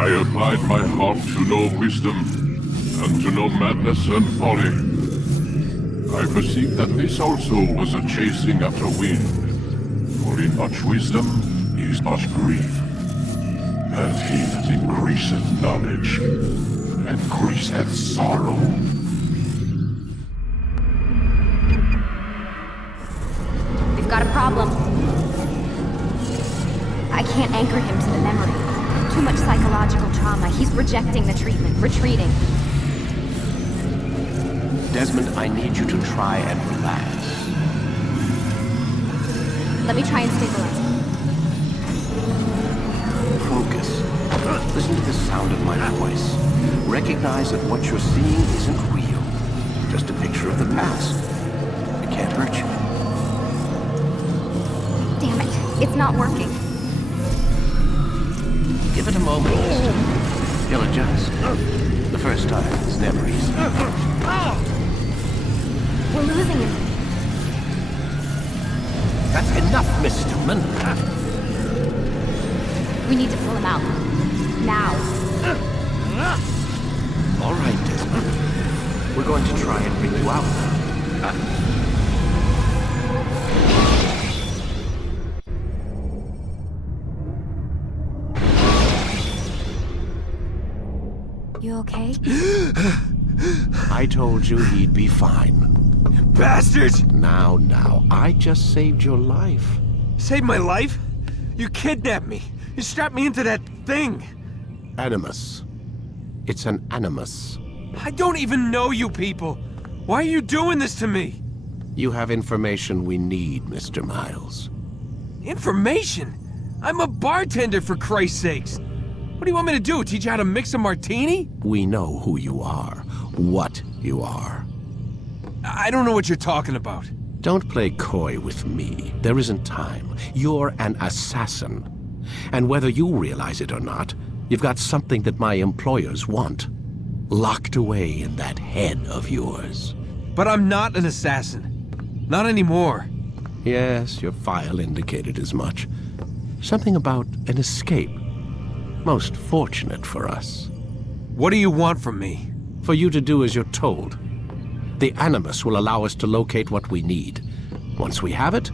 I applied my heart to know wisdom, and to know madness and folly. I perceived that this also was a chasing after wind, for in much wisdom is much grief. And he that increaseth knowledge, increaseth sorrow. We've got a problem. I can't anchor him to the memory. Too much psychological trauma. He's rejecting the treatment, retreating. Desmond, I need you to try and relax. Let me try and stabilize him. Focus. Listen to the sound of my voice. Recognize that what you're seeing isn't real. Just a picture of the past. It can't hurt you. Damn it. It's not working. Give it a moment. You'll adjust. The first time is never easy. We're losing him. That's enough, Miss Stillman. We need to pull him out. Now. All right, Desmond. We're going to try and bring you out now. You okay? I told you he'd be fine. Bastards! Now, I just saved your life. Saved my life? You kidnapped me. You strapped me into that thing. Animus. It's an animus. I don't even know you people. Why are you doing this to me? You have information we need, Mr. Miles. Information? I'm a bartender, for Christ's sakes. What do you want me to do? Teach you how to mix a martini? We know who you are, what you are. I don't know what you're talking about. Don't play coy with me. There isn't time. You're an assassin. And whether you realize it or not, you've got something that my employers want. Locked away in that head of yours. But I'm not an assassin. Not anymore. Yes, your file indicated as much. Something about an escape. Most fortunate for us. What do you want from me? For you to do as you're told. The Animus will allow us to locate what we need. Once we have it,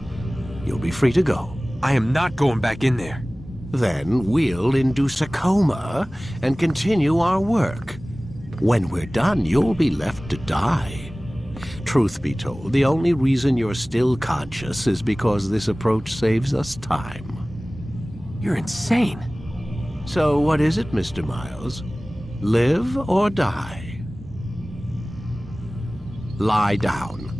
you'll be free to go. I am not going back in there. Then we'll induce a coma and continue our work. When we're done, you'll be left to die. Truth be told, the only reason you're still conscious is because this approach saves us time. You're insane. So what is it, Mr. Miles? Live or die? Lie down.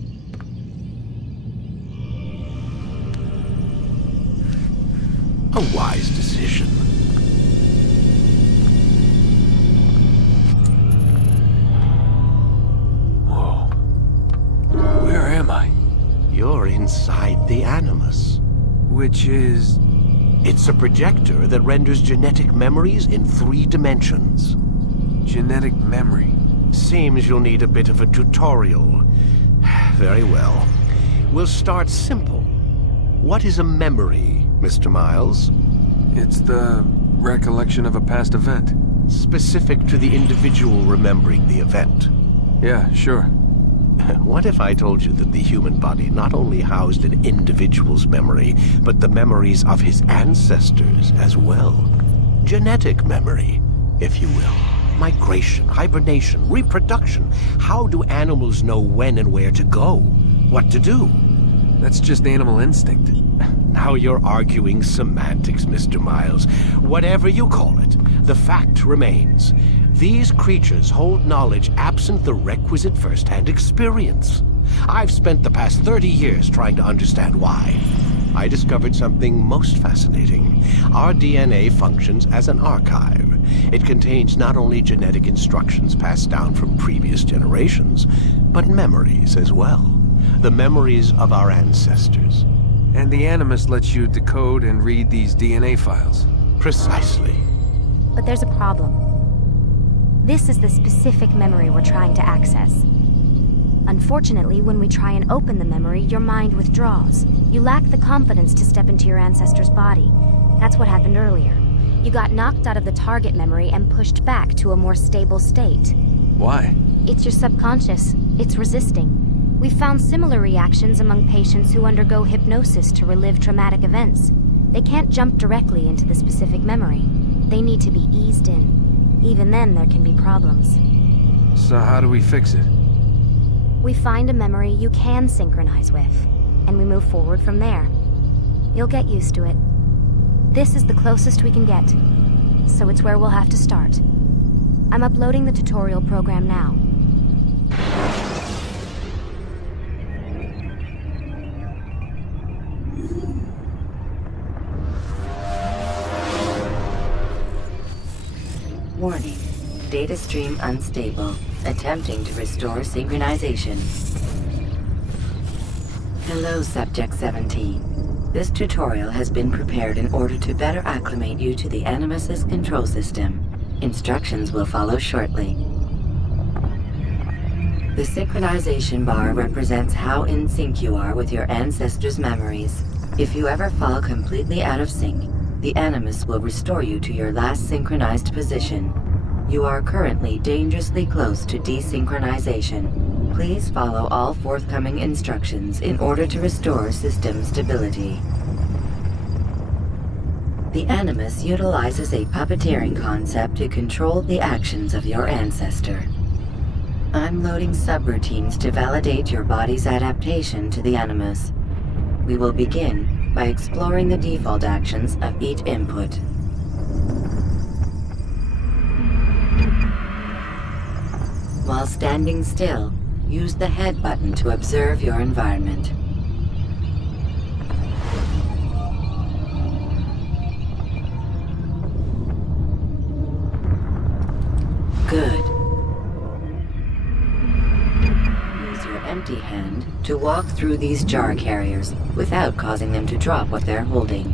A wise decision. Whoa. Where am I? You're inside the Animus. Which is... It's a projector that renders genetic memories in 3 dimensions. genetic memory. Seems you'll need a bit of a tutorial. Very well. We'll start simple. What is a memory, Mr. Miles? It's the recollection of a past event. Specific to the individual remembering the event. Yeah, sure. What if I told you that the human body not only housed an individual's memory, but the memories of his ancestors as well? Genetic memory, if you will. Migration, hibernation, reproduction. How do animals know when and where to go? What to do? That's just animal instinct. Now you're arguing semantics, Mr. Miles. Whatever you call it, the fact remains. These creatures hold knowledge absent the requisite first-hand experience. I've spent the past 30 years trying to understand why. I discovered something most fascinating. Our DNA functions as an archive. It contains not only genetic instructions passed down from previous generations, but memories as well. The memories of our ancestors. And the Animus lets you decode and read these DNA files. Precisely. But there's a problem. This is the specific memory we're trying to access. Unfortunately, when we try and open the memory, your mind withdraws. You lack the confidence to step into your ancestor's body. That's what happened earlier. You got knocked out of the target memory and pushed back to a more stable state. Why? It's your subconscious. It's resisting. We've found similar reactions among patients who undergo hypnosis to relive traumatic events. They can't jump directly into the specific memory. They need to be eased in. Even then, there can be problems. So how do we fix it? We find a memory you can synchronize with, and we move forward from there. You'll get used to it. This is the closest we can get, so it's where we'll have to start. I'm uploading the tutorial program now. Warning. Data stream unstable. Attempting to restore synchronization. Hello, Subject 17. This tutorial has been prepared in order to better acclimate you to the Animus's control system. Instructions will follow shortly. The synchronization bar represents how in sync you are with your ancestors' memories. If you ever fall completely out of sync, the Animus will restore you to your last synchronized position. You are currently dangerously close to desynchronization. Please follow all forthcoming instructions in order to restore system stability. The Animus utilizes a puppeteering concept to control the actions of your ancestor. I'm loading subroutines to validate your body's adaptation to the Animus. We will begin by exploring the default actions of each input. While standing still, use the head button to observe your environment. Good. Use your empty hand to walk through these jar carriers without causing them to drop what they're holding.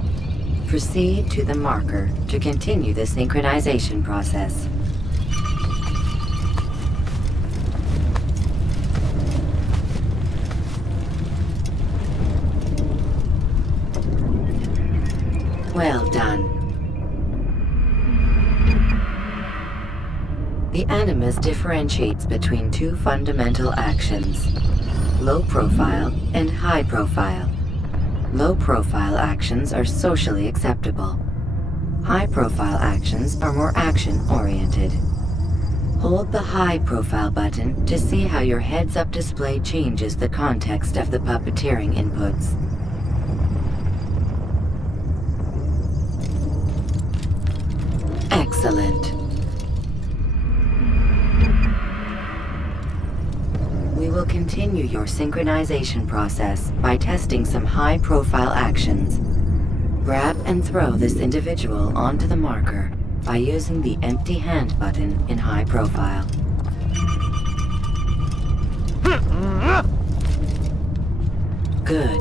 Proceed to the marker to continue the synchronization process. Well done. The Animus differentiates between two fundamental actions: low profile and high profile. Low profile actions are socially acceptable. High profile actions are more action-oriented. Hold the high profile button to see how your heads-up display changes the context of the puppeteering inputs. Excellent. We will continue your synchronization process by testing some high-profile actions. Grab and throw this individual onto the marker by using the empty hand button in high profile. Good.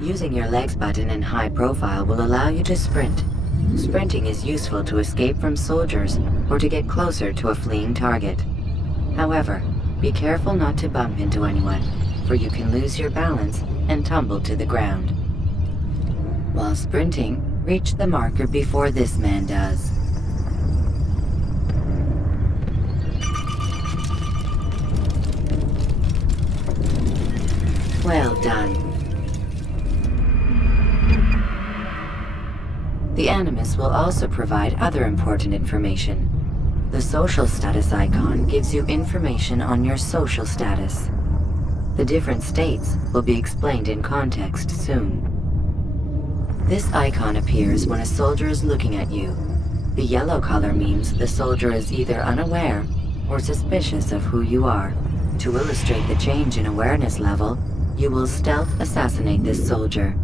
Using your legs button in high profile will allow you to sprint. Sprinting is useful to escape from soldiers or to get closer to a fleeing target. However, be careful not to bump into anyone, for you can lose your balance and tumble to the ground. While sprinting, reach the marker before this man does. Well done. The Animus will also provide other important information. The social status icon gives you information on your social status. The different states will be explained in context soon. This icon appears when a soldier is looking at you. The yellow color means the soldier is either unaware or suspicious of who you are. To illustrate the change in awareness level, you will stealth assassinate this soldier.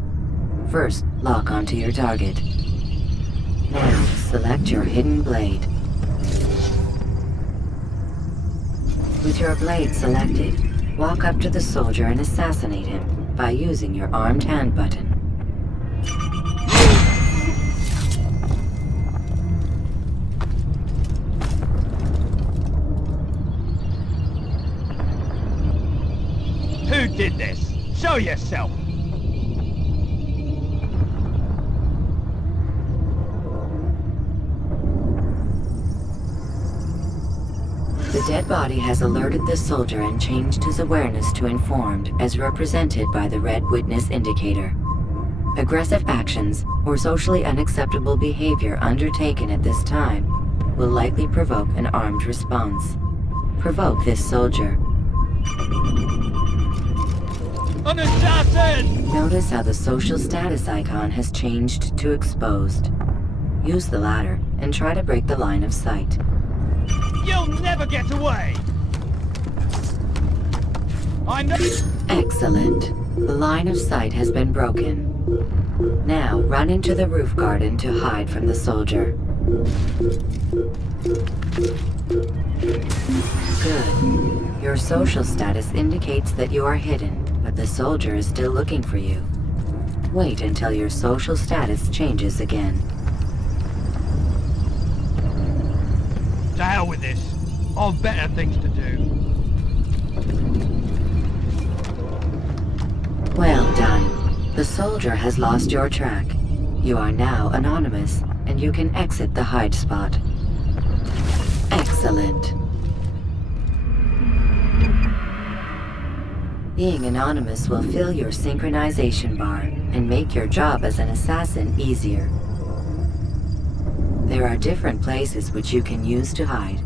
First, lock onto your target. Now, select your hidden blade. With your blade selected, walk up to the soldier and assassinate him by using your armed hand button. Who did this? Show yourself! dead body has alerted the soldier and changed his awareness to informed, as represented by the red witness indicator. Aggressive actions or socially unacceptable behavior undertaken at this time will likely provoke an armed response. Provoke this soldier. An assassin! Notice how the social status icon has changed to exposed. Use the latter and try to break the line of sight. You'll never get away! I know. Excellent. The line of sight has been broken. Now run into the roof garden to hide from the soldier. Good. Your social status indicates that you are hidden, but the soldier is still looking for you. Wait until your social status changes again. To hell with this. I've better things to do. Well done. The soldier has lost your track. You are now anonymous, and you can exit the hide spot. Excellent. Being anonymous will fill your synchronization bar and make your job as an assassin easier. There are different places which you can use to hide.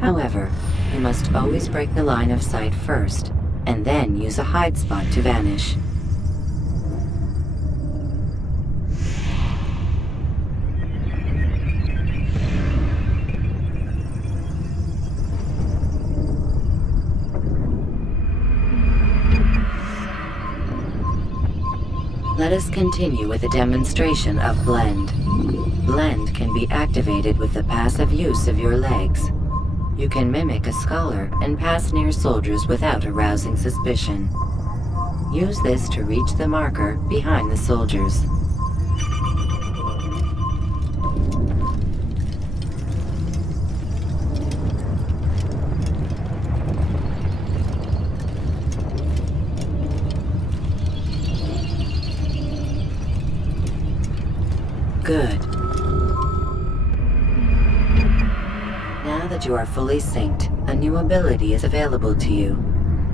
However, you must always break the line of sight first, and then use a hide spot to vanish. Let us continue with a demonstration of Blend. Blend can be activated with the passive use of your legs. You can mimic a scholar and pass near soldiers without arousing suspicion. Use this to reach the marker behind the soldiers. Good. Now that you are fully synced, a new ability is available to you.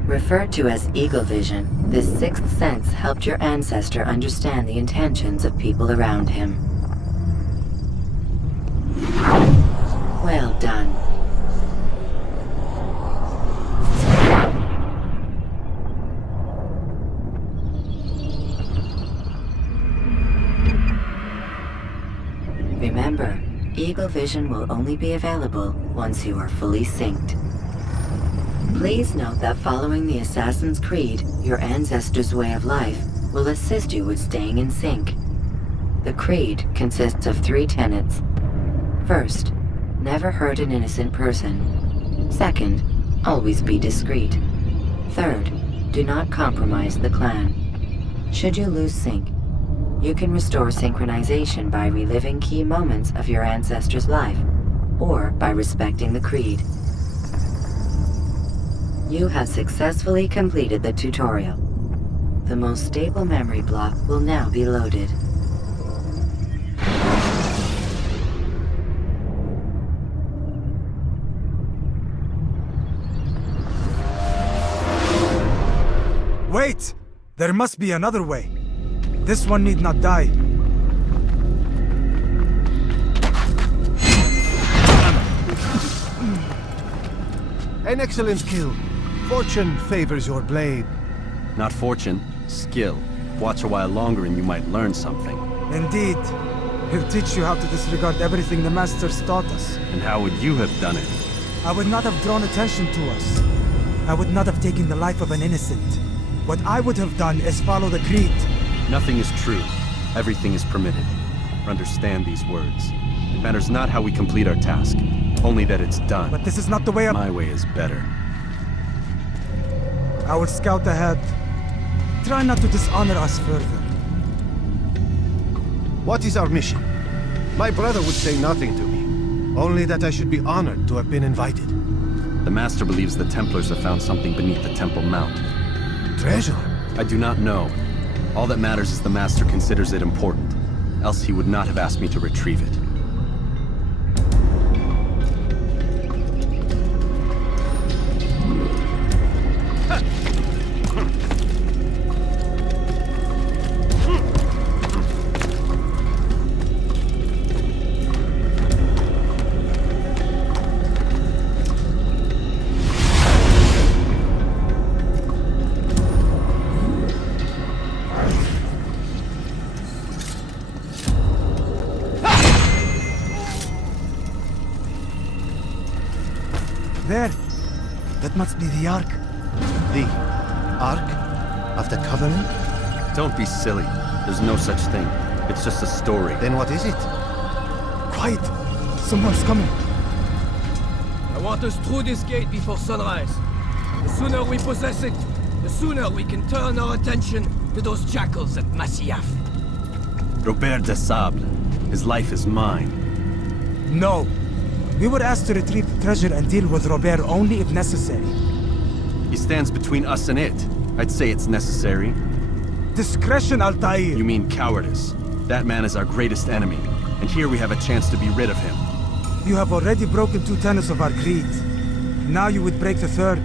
Referred to as Eagle Vision, this sixth sense helped your ancestor understand the intentions of people around him. Well done. Remember, Eagle Vision will only be available once you are fully synced. Please note that following the Assassin's Creed, your ancestors' way of life, will assist you with staying in sync. The Creed consists of 3 tenets. First, never hurt an innocent person. Second, always be discreet. Third, do not compromise the clan. Should you lose sync, you can restore synchronization by reliving key moments of your ancestor's life, or by respecting the Creed. You have successfully completed the tutorial. The most stable memory block will now be loaded. Wait! There must be another way. This one need not die. An excellent kill. Fortune favors your blade. Not fortune, skill. Watch a while longer and you might learn something. Indeed. He'll teach you how to disregard everything the Masters taught us. And how would you have done it? I would not have drawn attention to us. I would not have taken the life of an innocent. What I would have done is follow the Creed. Nothing is true. Everything is permitted. Understand these words. It matters not how we complete our task, only that it's done. But this is not the way My way is better. I will scout ahead. Try not to dishonor us further. What is our mission? My brother would say nothing to me. Only that I should be honored to have been invited. The Master believes the Templars have found something beneath the Temple Mount. Treasure? I do not know. All that matters is the Master considers it important. Else he would not have asked me to retrieve it. there. That must be the Ark. The Ark of the Covenant? Don't be silly. There's no such thing. It's just a story. Then what is it? Quiet! Someone's coming. I want us through this gate before sunrise. The sooner we possess it, the sooner we can turn our attention to those jackals at Masyaf. Robert de Sable. His life is mine. No. We were asked to retrieve the treasure and deal with Robert only if necessary. He stands between us and it. I'd say it's necessary. Discretion, Altair! You mean cowardice. That man is our greatest enemy, and here we have a chance to be rid of him. You have already broken 2 tenets of our creed. Now you would break the 3rd.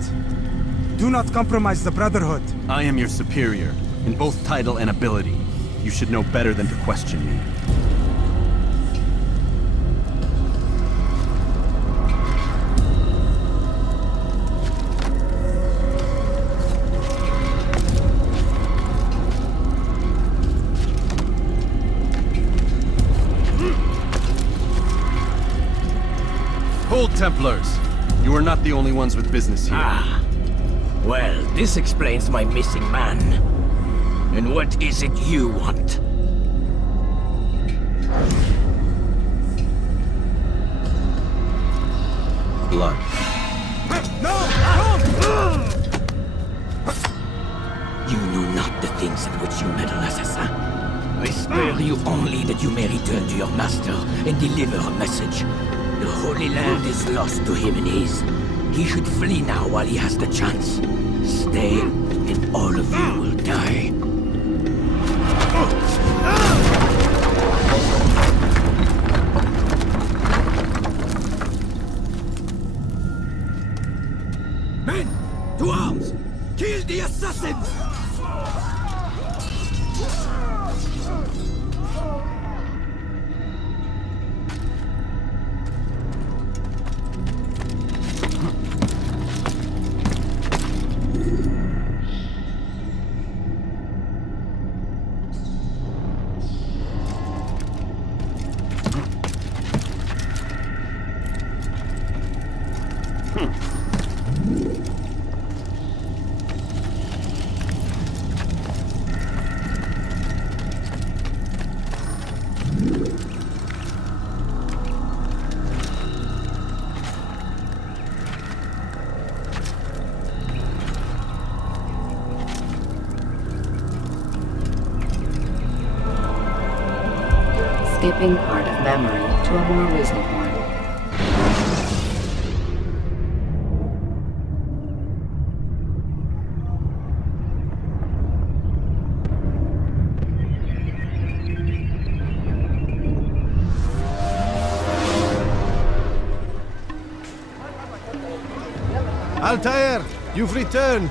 Do not compromise the Brotherhood. I am your superior, in both title and ability. You should know better than to question me. Hold, Templars! You are not the only ones with business here. Ah. Well, this explains my missing man. And what is it you want? Blood. You know not the things in which you meddle, Assassin. I spare you only that you may return to your master and deliver a message. The Holy Land is lost to him and his. He should flee now while he has the chance. Stay, and all of you will die. Men, to arms! Kill the assassins! Skipping part of memory to a more recent one. Altair, you've returned.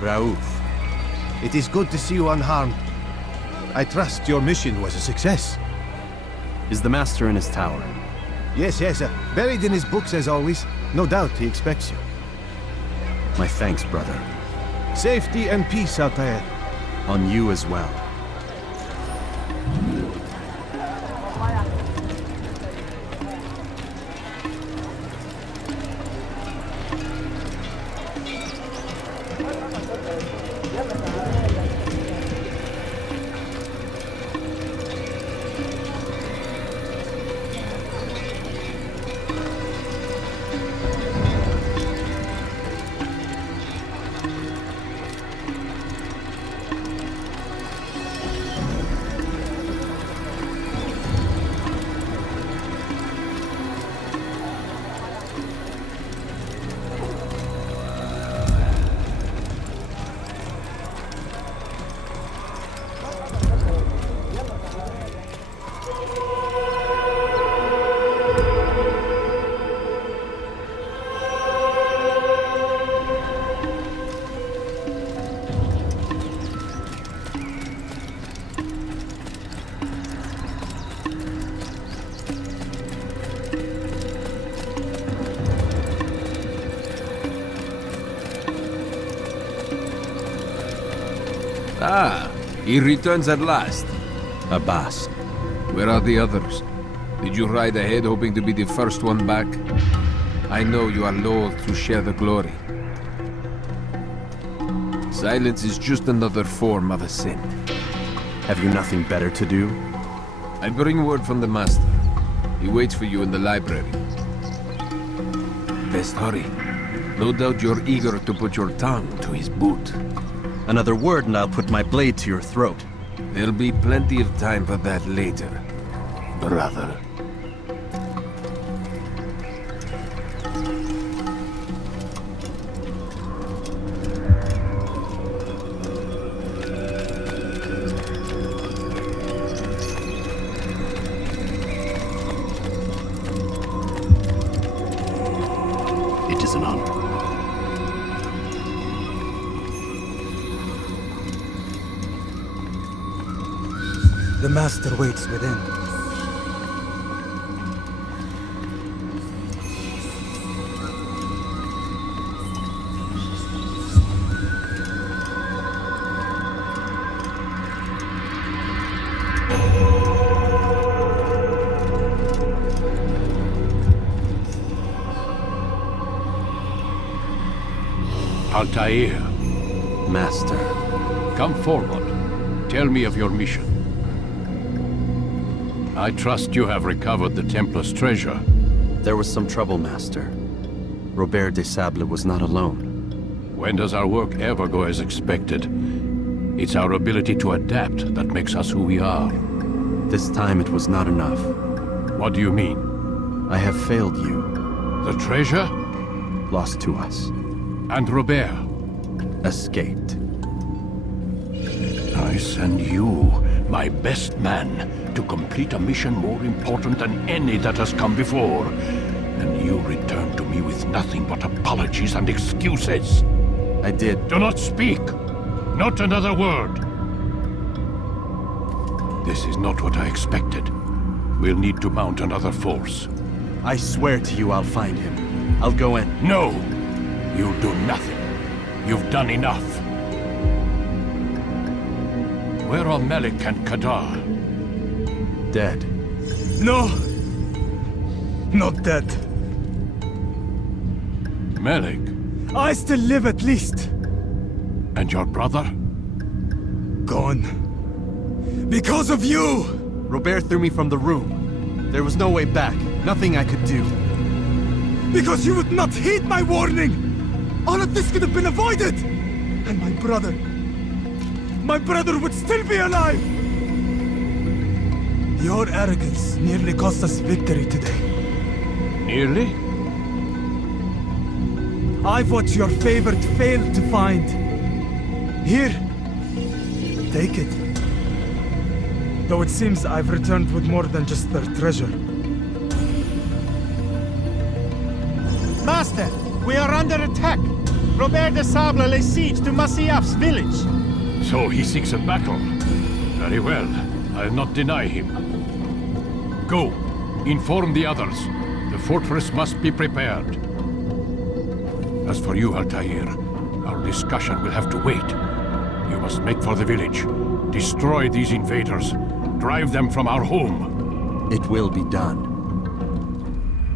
Raouf. It is good to see you unharmed. I trust your mission was a success. Is the Master in his tower? Yes, buried in his books as always. No doubt he expects you. My thanks, brother. Safety and peace, Altair. On you as well. Ah, he returns at last. Abbas. Where are the others? Did you ride ahead hoping to be the first one back? I know you are loath to share the glory. Silence is just another form of a sin. Have you nothing better to do? I bring word from the Master. He waits for you in the library. Best hurry. No doubt you're eager to put your tongue to his boot. Another word and I'll put my blade to your throat. There'll be plenty of time for that later, brother. It is an honor. The Master waits within. Altair, Master. come forward. Tell me of your mission. I trust you have recovered the Templar's treasure. There was some trouble, Master. Robert de Sable was not alone. When does our work ever go as expected? It's our ability to adapt that makes us who we are. This time it was not enough. What do you mean? I have failed you. The treasure? Lost to us. And Robert? Escaped. I send you, my best man, to complete a mission more important than any that has come before. And you return to me with nothing but apologies and excuses. I did. Do not speak! Not another word! This is not what I expected. We'll need to mount another force. I swear to you I'll find him. I'll go in. No! You'll do nothing. You've done enough. Where are Melik and Kadar? Dead. No! Not dead. Melik? I still live at least. And your brother? Gone. Because of you! Robert threw me from the room. There was no way back. Nothing I could do. Because you would not heed my warning! All of this could have been avoided! And my brother would still be alive! Your arrogance nearly cost us victory today. Nearly? I've what your favorite failed to find. Here, take it. Though it seems I've returned with more than just their treasure. Master, we are under attack. Robert de Sable lays siege to Masyaf's village. So he seeks a battle. Very well. I'll not deny him. Go. Inform the others. The fortress must be prepared. As for you, Altair, our discussion will have to wait. You must make for the village. Destroy these invaders. Drive them from our home. It will be done.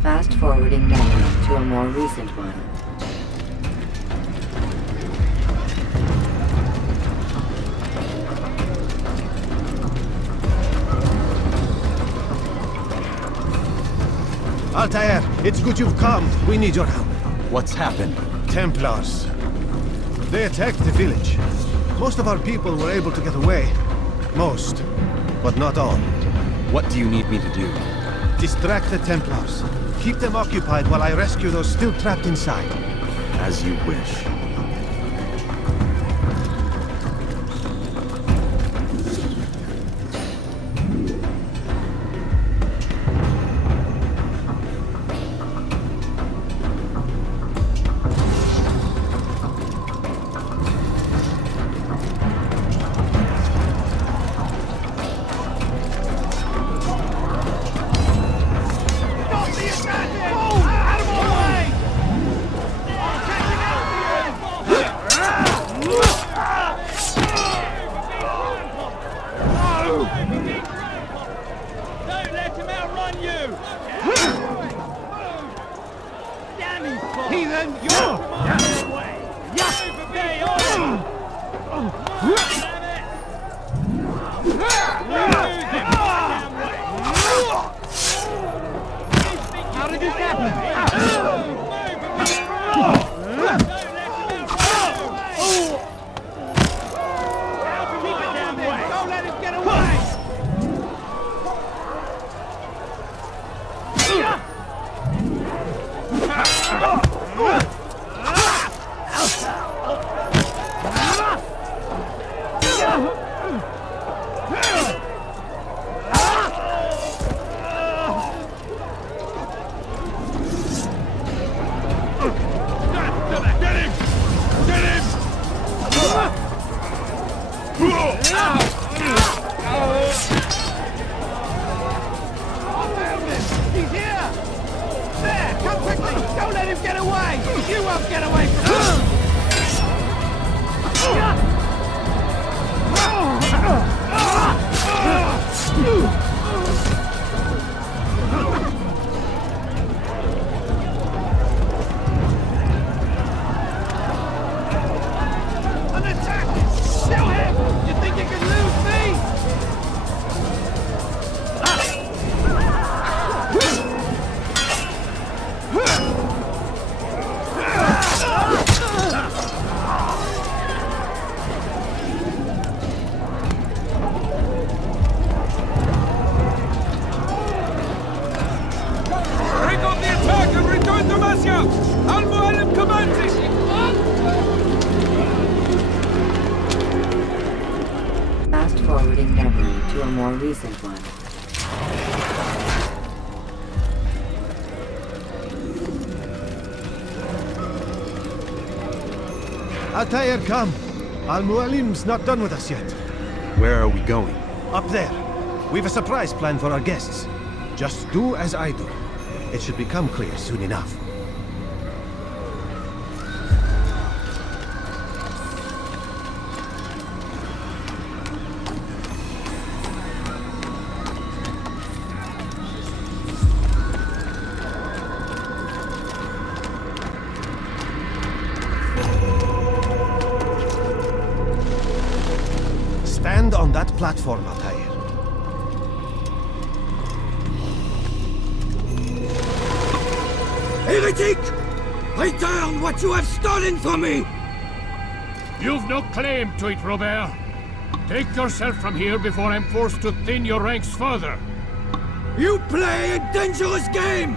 Fast forwarding now to a more recent one. Altair, it's good you've come. We need your help. What's happened? Templars. They attacked the village. Most of our people were able to get away. Most, but not all. What do you need me to do? Distract the Templars. Keep them occupied while I rescue those still trapped inside. As you wish. Fast-forwarding memory to a more recent one. Altair, come. Al-Mualim's not done with us yet. Where are we going? Up there. We've a surprise plan for our guests. Just do as I do. It should become clear soon enough. Stand on that platform, Altair. Heretic! Return what you have stolen from me! You've no claim to it, Robert. Take yourself from here before I'm forced to thin your ranks further. You play a dangerous game!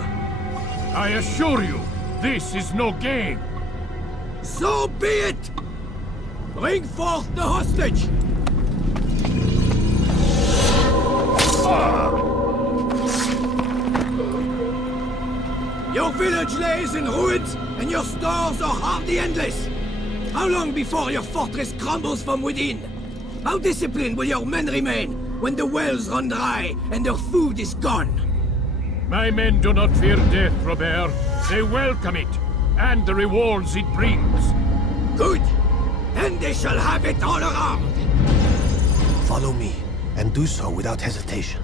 I assure you, this is no game. So be it! Bring forth the hostage! Your village lays in ruins, and your stores are hardly endless. How long before your fortress crumbles from within? How disciplined will your men remain when the wells run dry and their food is gone? My men do not fear death, Robert. They welcome it, and the rewards it brings. Good! Then they shall have it all around! Follow me, and do so without hesitation.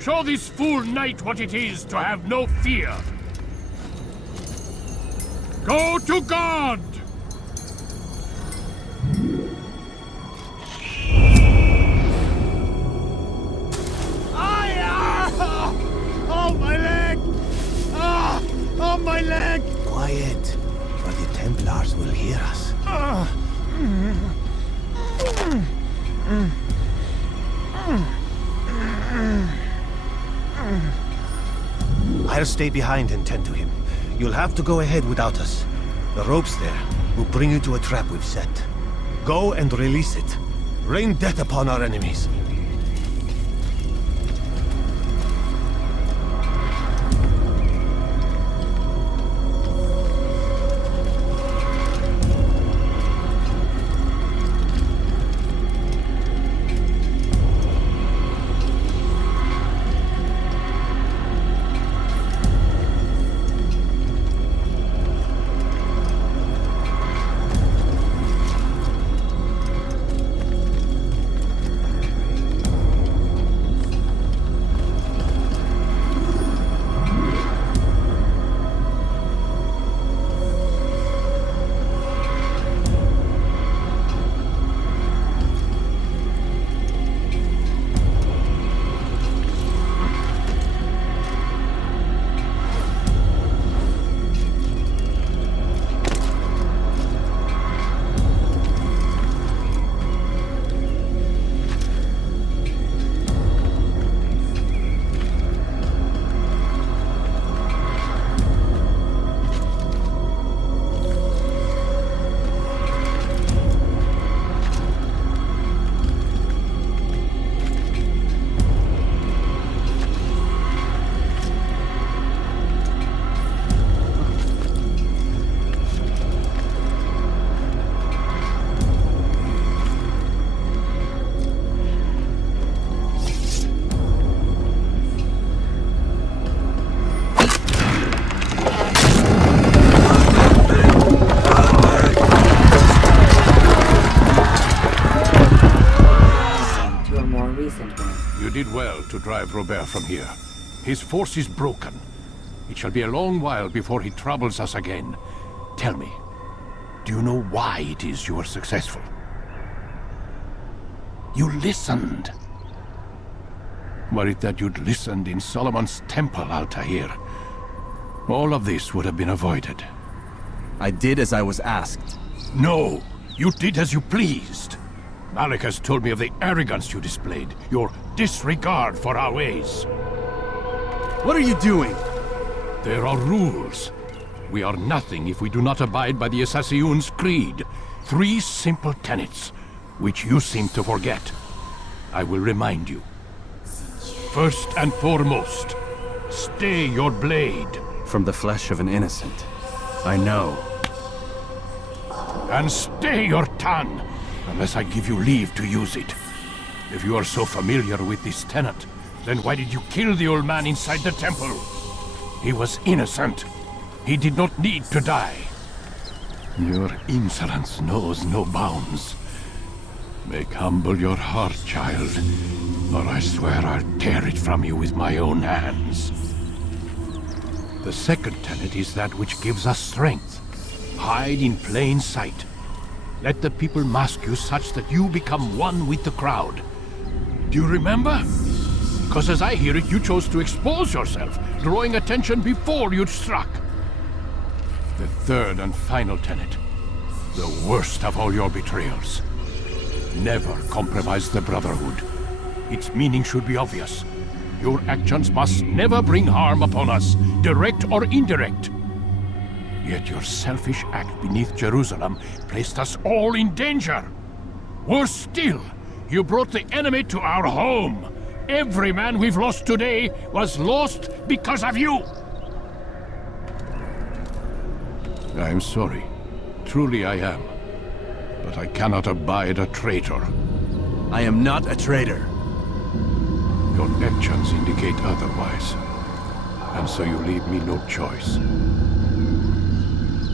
Show this fool knight what it is to have no fear. Go to God! Oh, my leg! Oh, my leg! Quiet, or the Templars will hear us. I'll stay behind and tend to him. You'll have to go ahead without us. The ropes there will bring you to a trap we've set. Go and release it. Rain death upon our enemies. To drive Robert from here. His force is broken. It shall be a long while before he troubles us again. Tell me, do you know why it is you were successful? You listened. Were it that you'd listened in Solomon's temple, Altair, all of this would have been avoided. I did as I was asked. No, you did as you pleased. Malik has told me of the arrogance you displayed, your disregard for our ways. What are you doing? There are rules. We are nothing if we do not abide by the Assassin's creed. 3 simple tenets. which you seem to forget. I will remind you. First and foremost, stay your blade. From the flesh of an innocent. I know. And stay your tongue, unless I give you leave to use it. If you are so familiar with this tenet, then why did you kill the old man inside the temple? He was innocent. He did not need to die. Your insolence knows no bounds. Make humble your heart, child, or I swear I'll tear it from you with my own hands. The second tenet is that which gives us strength. Hide in plain sight. Let the people mask you such that you become one with the crowd. Do you remember? Because as I hear it, you chose to expose yourself, drawing attention before you'd struck. The third and final tenet. The worst of all your betrayals. Never compromise the Brotherhood. Its meaning should be obvious. Your actions must never bring harm upon us, direct or indirect. Yet your selfish act beneath Jerusalem placed us all in danger. Worse still, you brought the enemy to our home. Every man we've lost today was lost because of you. I'm sorry. Truly I am. But I cannot abide a traitor. I am not a traitor. Your actions indicate otherwise. And so you leave me no choice.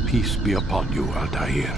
Peace be upon you, Altair.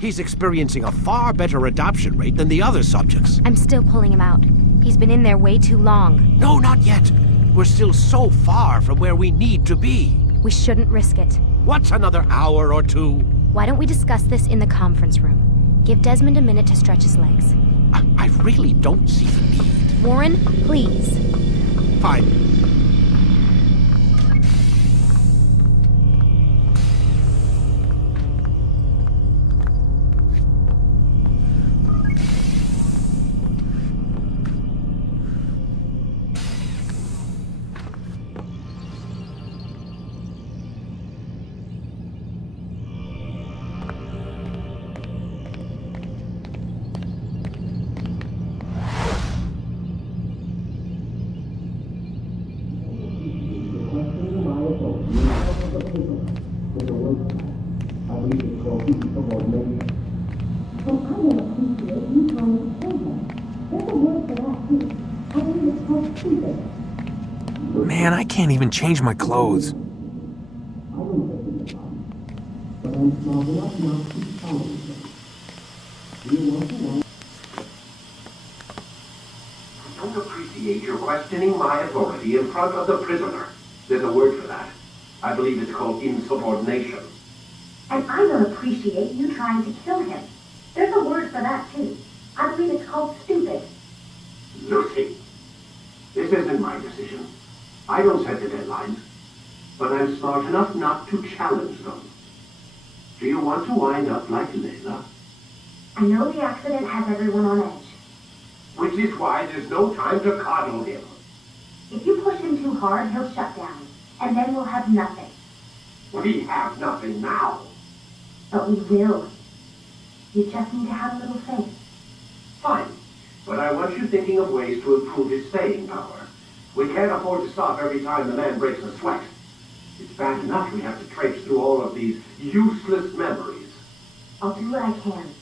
He's experiencing a far better adoption rate than the other subjects. I'm still pulling him out. He's been in there way too long. No, not yet. We're still so far from where we need to be. We shouldn't risk it. What's another hour or two? Why don't we discuss this in the conference room? Give Desmond a minute to stretch his legs. I really don't see the need. Warren, please. Fine. Man, I can't even change my clothes. I don't appreciate your questioning my authority in front of the prisoner. There's a word for that. I believe it's called insubordination. And I don't appreciate you trying to kill him. There's a word for that, too. I believe it's called stupid. Lucy, this isn't my decision. I don't set the deadlines, but I'm smart enough not to challenge them. Do you want to wind up like Layla? I know the accident has everyone on edge. Which is why there's no time to coddle him. If you push him too hard, he'll shut down, and then we'll have nothing. We have nothing now. But we will. You just need to have a little faith. Fine, but I want you thinking of ways to improve his staying power. We can't afford to stop every time the man breaks a sweat. It's bad enough we have to traipse through all of these useless memories. I'll do what I can.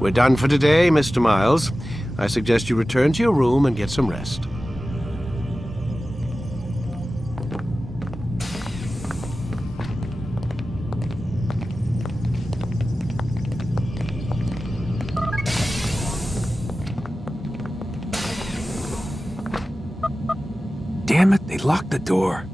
We're done for today, Mr. Miles. I suggest you return to your room and get some rest. Damn it, they locked the door.